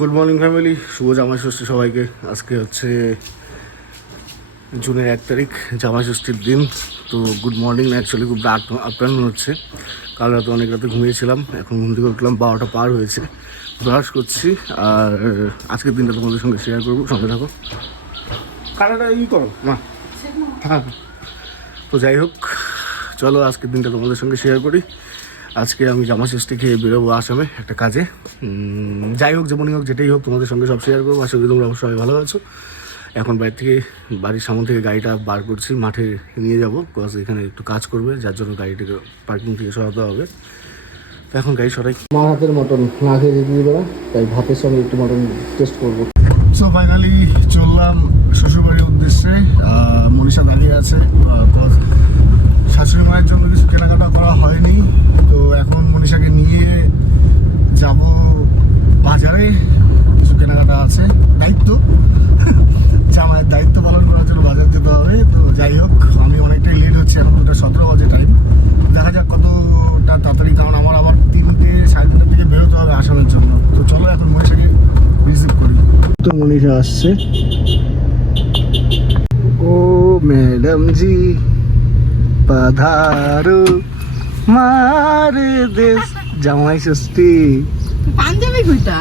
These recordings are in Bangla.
গুড মর্নিং ফ্যামিলি, শুভ জামাই ষষ্ঠী সবাইকে। আজকে হচ্ছে জুনের 1 তারিখ, জামাই ষষ্ঠীর দিন। তো গুড মর্নিং না, অ্যাকচুয়ালি খুব আফটারনুন হচ্ছে। কাল রাতে অনেক রাতে ঘুমিয়েছিলাম, এখন ঘুম থেকে উঠলাম 12টা পার হয়েছে। ব্রাশ করছি আর আজকের দিনটা তোমাদের সঙ্গে শেয়ার করবো, সঙ্গে থাকো। কালারটা করো মা। হ্যাঁ, তো যাই হোক, চলো আজকের দিনটা তোমাদের সঙ্গে শেয়ার করি। আজকে আমি জামা ষষ্ঠী খেয়ে বেরোবো আসামে একটা কাজে। যাই হোক, যেমনই হোক, যেটাই হোক, তোমাদের সঙ্গে সব শেয়ার করবো। আশা করি তোমরা অবশ্যই ভালো আছো। এখন বাড়ির সামনে থেকে গাড়িটা বার করছি, মাঠে নিয়ে যাবো, বিকজ এখানে একটু কাজ করবে, যার জন্য গাড়িটাকে পার্কিং থেকে সরাতে হবে। তো এখন গাড়ি সরাই। মার হাতের মটন না খেয়ে যেতে দিবে না, তাই ভাতের সঙ্গে একটু মটন টেস্ট করবো। সো ফাইনালি চললাম শ্বশুরবাড়ির উদ্দেশ্যে। মনীষা দাঁড়িয়ে আছে, বিকজ শাশুড়ি মায়ের জন্য কিছু কেনাকাটা করা হয়নি। তো এখন মনীষাকে নিয়ে যাব বাজারে, কিছু কেনাকাটা আছে। দায়িত্ব, জামাইয়ের দায়িত্ব পালন করার জন্য বাজার যেতে হবে। তো যাই হোক, আমি অনেকটাই লেট হচ্ছে, এখন 2:17 বাজে টাইম। দেখা যাক কতটা তাড়াতাড়ি, কারণ আমার আবার 3টে সাড়ে 3টের দিকে বেরোতে হবে আসামের জন্য। তো চলো এখন মনীষাকে রিসিভ করি। তো মনীষা আসছে। ও ম্যাডাম জি পাধারো মারে দেশ জামাই ষষ্ঠী। পাঞ্জাবি কইটা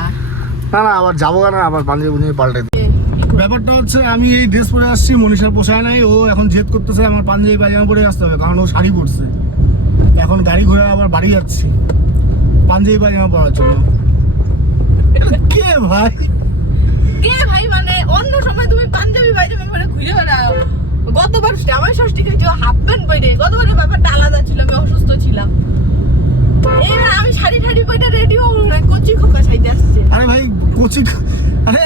না না, আবার যাবো না, আবার পাঞ্জাবি নিয়ে পাল্টে। ব্যাপারটা হচ্ছে, আমি এই ড্রেস পরে আসছি, মনীষার পোষায় নাই। ও এখন জেদ করতেছে আমার পাঞ্জাবি পায়জামা পরে আসতে হবে, কারণ ও শাড়ি পরছে। এখন গাড়ি ঘোড়া আবার বাড়ি যাচ্ছি পাঞ্জাবি পায়জামা পরার জন্য। কে ভাই, কে ভাই? মানে অন্য সময় তুমি পাঞ্জাবি পায়জামা পরে ঘুরে বেড়াও। গতবার জামাই ষষ্ঠী খাইছো হাফ প্যান্ট পরে। গতবারের ব্যাপারটা আলাদা ছিল, আমি অসুস্থ ছিলাম। এবার আমি শাড়ি ঠাড়ি পরে রেডি হবো, কচি খোকা সাইতে আসছে। আরে ভাই কোচি, আরে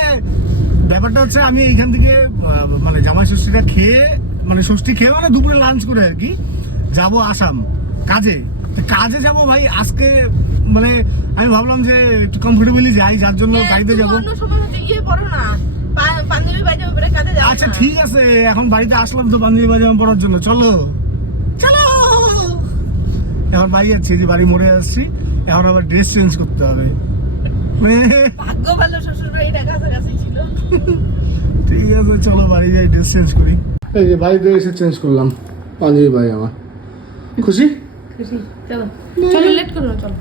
ব্যাপারটা হচ্ছে, আমি এইখান থেকে মানে জামাই ষষ্ঠীটা খেয়ে, মানে ষষ্ঠী খেয়ে মানে দুপুরে লাঞ্চ করে আর কি যাবো আসাম কাজে। কাজে যাব ভাই আজকে। মানে আমি ভাবলাম যে একটু কমফোর্টেবলি যাই, যার জন্য গাড়িতে যাবো। অন্য সময় হচ্ছে ইয়ে পরো না, পাঞ্জাবি পায়জামা পরে কাজে যাও। আচ্ছা ঠিক আছে, এখন বাড়িতে আসলাম তো পাঞ্জাবি পায়জামা পরার জন্য। চলো চলো, এখন বাড়ি যাচ্ছি, যে বাড়ি মোড়ে আসছি। এখন আবার ড্রেস চেঞ্জ করতে হবে। ভাগ্য ভালো শ্বশুর বাড়িটা কাছাকাছি ছিল। ঠিক আছে, চলো বাড়ি যাই, ড্রেস চেঞ্জ করি। এই যে বাড়িতে এসে চেঞ্জ করলাম পাঞ্জাবি পায়জামা। খুশি? চলো চলো, লেট করো, চলো।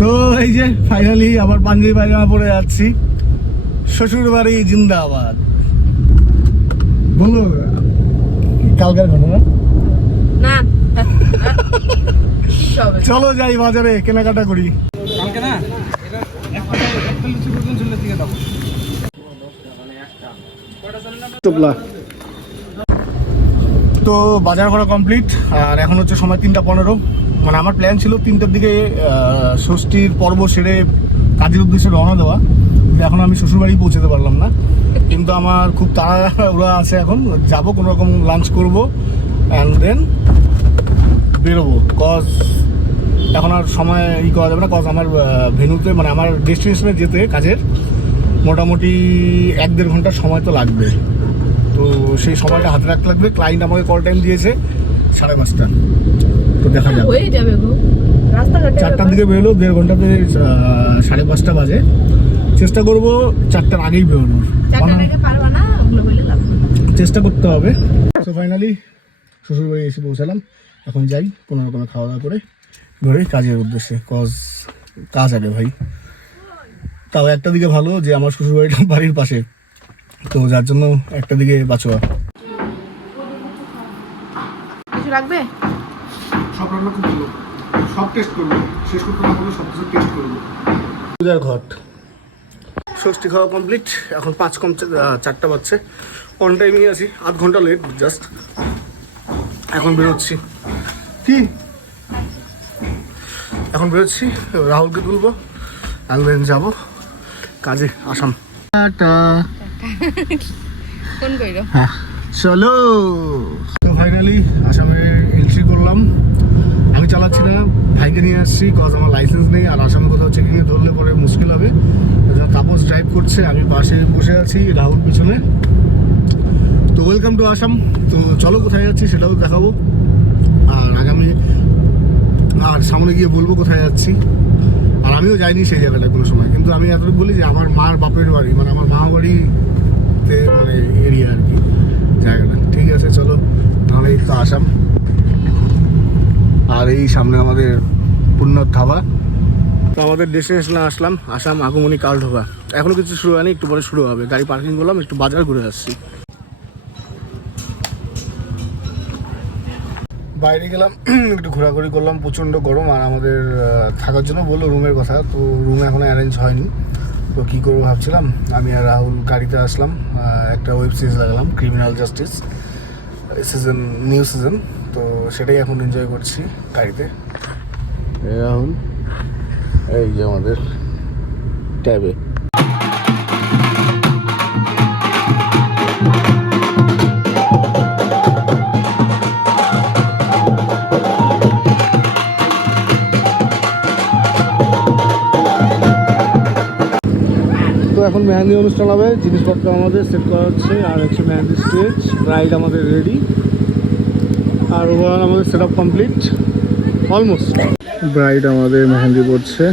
তো এই যে ফাইনালি আবার পাঞ্জাবি পায়জামা পরে যাচ্ছি। শ্বশুর বাড়ি জিন্দাবাদ। বলো কালকার ঘটনা না। কি হবে? চলো যাই বাজারে কেনাকাটা করি। কালকে না একটা লুচি পর্যন্ত চলে দিকে দাও। তো বাজার করা কমপ্লিট, আর এখন হচ্ছে সময় 3:15। মানে আমার প্ল্যান ছিল 3টার দিকে ষষ্ঠীর পর্ব সেরে কাজের উদ্দেশ্যে রওনা দেওয়া। এখন আমি শ্বশুরবাড়ি পৌঁছাতে পারলাম না, কিন্তু আমার খুব তাড়াহুড়া আছে। এখন যাব, কোনো রকম লাঞ্চ করবো অ্যান্ড দেন বেরোবো। কজ এখন আর সময় করা যাবে না, কজ আমার ভেন্যুতে, মানে আমার ডেস্টিনেশনে যেতে কাজের মোটামুটি 1-1.5 ঘন্টার সময় তো লাগবে। তো সেই সময়টা হাতে রাখতে লাগবে। ক্লায়েন্ট আমাকে কল টাইম দিয়েছে 5:30। তো দেখা যাবে, হয়ে যাবে গো। রাস্তাঘাটে 4টার দিকে বেরোলো, 1.5 ঘন্টাতে 5:30 বাজে। চেষ্টা করবো 4টার আগেই বেরোনোর। 4টার আগে পারবা না, ওগুলো বলে লাভ নেই। চেষ্টা করতে হবে। তো ফাইনালি শ্বশুরবাড়ি এসে পৌঁছালাম। এখন যাই কোনো রকমে খাওয়া দাওয়া করে ঘরে কাজের উদ্দেশ্যে, কজ কাজ আগে ভাই। তাও একটা দিকে ভালো যে আমার শ্বশুরবাড়িটা বাড়ির পাশে, তো যার জন্য একটা দিকে বাঁচোয়া। কিছু লাগবে? সব রান্না খুব ভালো, সব টেস্ট করবো, শেষ করতে না পারলে সব কিছু টেস্ট করবো। পূজার ঘট ষষ্ঠী খাওয়া কমপ্লিট। এখন 4 বাজছে। অন টাইমেই আছি, 8 ঘন্টা লেট জাস্ট। এখন বেরোচ্ছি, কি এখন বেরোচ্ছি, রাহুলকে তুলবো, অ্যান্ড দেন যাবো কাজে আসাম। ফোন কইরো। হ্যাঁ চলো। তো ফাইনালি আসামে এন্ট্রি করলাম। আমি চালাচ্ছি না, ভাইকে নিয়ে আসছি, কজ আমার লাইসেন্স নেই। আর আসামে কোথাও চেকিংয়ে ধরলে পরে মুশকিল হবে। তাপস ড্রাইভ করছে, আমি পাশে বসে আছি, রাহুল পিছনে। তো ওয়েলকাম টু আসাম। তো চলো কোথায় যাচ্ছি সেটাও দেখাবো, আর সামনে গিয়ে বলবো কোথায় যাচ্ছি। আর আমিও যাইনি সেই জায়গাটা কোনো সময়, কিন্তু আমি এতটুকু বলি যে আমার মার বাপের বাড়ি, মানে আমার মা বাড়িতে মানে এরিয়া আর কি জায়গাটা। ঠিক আছে চলো, নাহলে এই তো আসাম, আর এই সামনে আমাদের পুণ্যর ধাবা। তো আমাদের ডেস্টিনেশনে আসলাম, আসাম আগমনী কালঢোকা। এখনো কিছু শুরু হয়নি, একটু পরে শুরু হবে। গাড়ি পার্কিং করলাম, একটু বাজার ঘুরে আসছি। বাইরে গেলাম, একটু ঘোরাঘুরি করলাম, প্রচণ্ড গরম। আর আমাদের থাকার জন্য বললো রুমের কথা, তো রুম এখনো অ্যারেঞ্জ হয়নি। তো কী করবো ভাবছিলাম, আমি আর রাহুল গাড়িতে আসলাম, একটা ওয়েব সিরিজ লাগালাম, criminal justice season, new season. তো সেটাই এখন এনজয় করছি গাড়িতে। রাহুল এই যে আমাদের ট্যাবে। তো এখন মেহেন্দি অনুষ্ঠান হবে, জিনিসপত্র আমাদের সেট করা হচ্ছে, আর হচ্ছে মেহেন্দি স্টেজ, ব্রাইড আমাদের রেডি, আর ওভারঅল আমাদের set up complete almost. Bride আমাদের মেহেন্দি পড়ছে।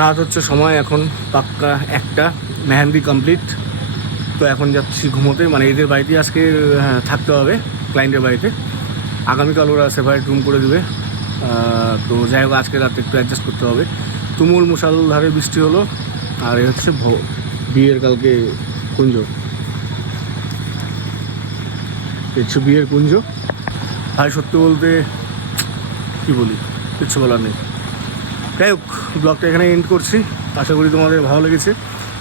রাত হচ্ছে সময় এখন পাক্কা 1টা, মেহেন্দি কমপ্লিট। তো এখন যাচ্ছি ঘুমোতে, মানে এদের বাড়িতে আজকে থাকতে হবে, ক্লায়েন্টের বাড়িতে। আগামীকাল ওরা সেপারেট রুম করে দেবে। তো যাই হোক, আজকে রাতে একটু অ্যাডজাস্ট করতে হবে। তুমুল মুষলধারে বৃষ্টি হলো, আর এ হচ্ছে বিয়ের কালকে কুঞ্জ, হচ্ছে বিয়ের কুঞ্জ। ভাই সত্যি বলতে কী বলি, কিচ্ছু বলার নেই। যাই হোক, ব্লগটা এখানে এন্ড করছি। আশা করি তোমাদের ভালো লেগেছে।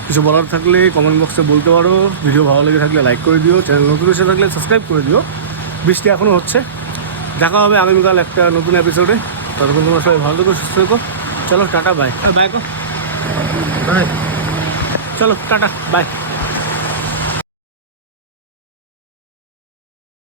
কিছু বলার থাকলে কমেন্ট বক্সে বলতে পারো। ভিডিও ভালো লেগে থাকলে লাইক করে দিও, চ্যানেল নতুন এসে থাকলে সাবস্ক্রাইব করে দিও। বৃষ্টি এখনও হচ্ছে। দেখা হবে আগামীকাল একটা নতুন এপিসোডে। ততক্ষণ তোমরা সবাই ভালো থেকো, সুস্থ থেকো। চলো টাটা বাই। বাই চলো টাটা বাই।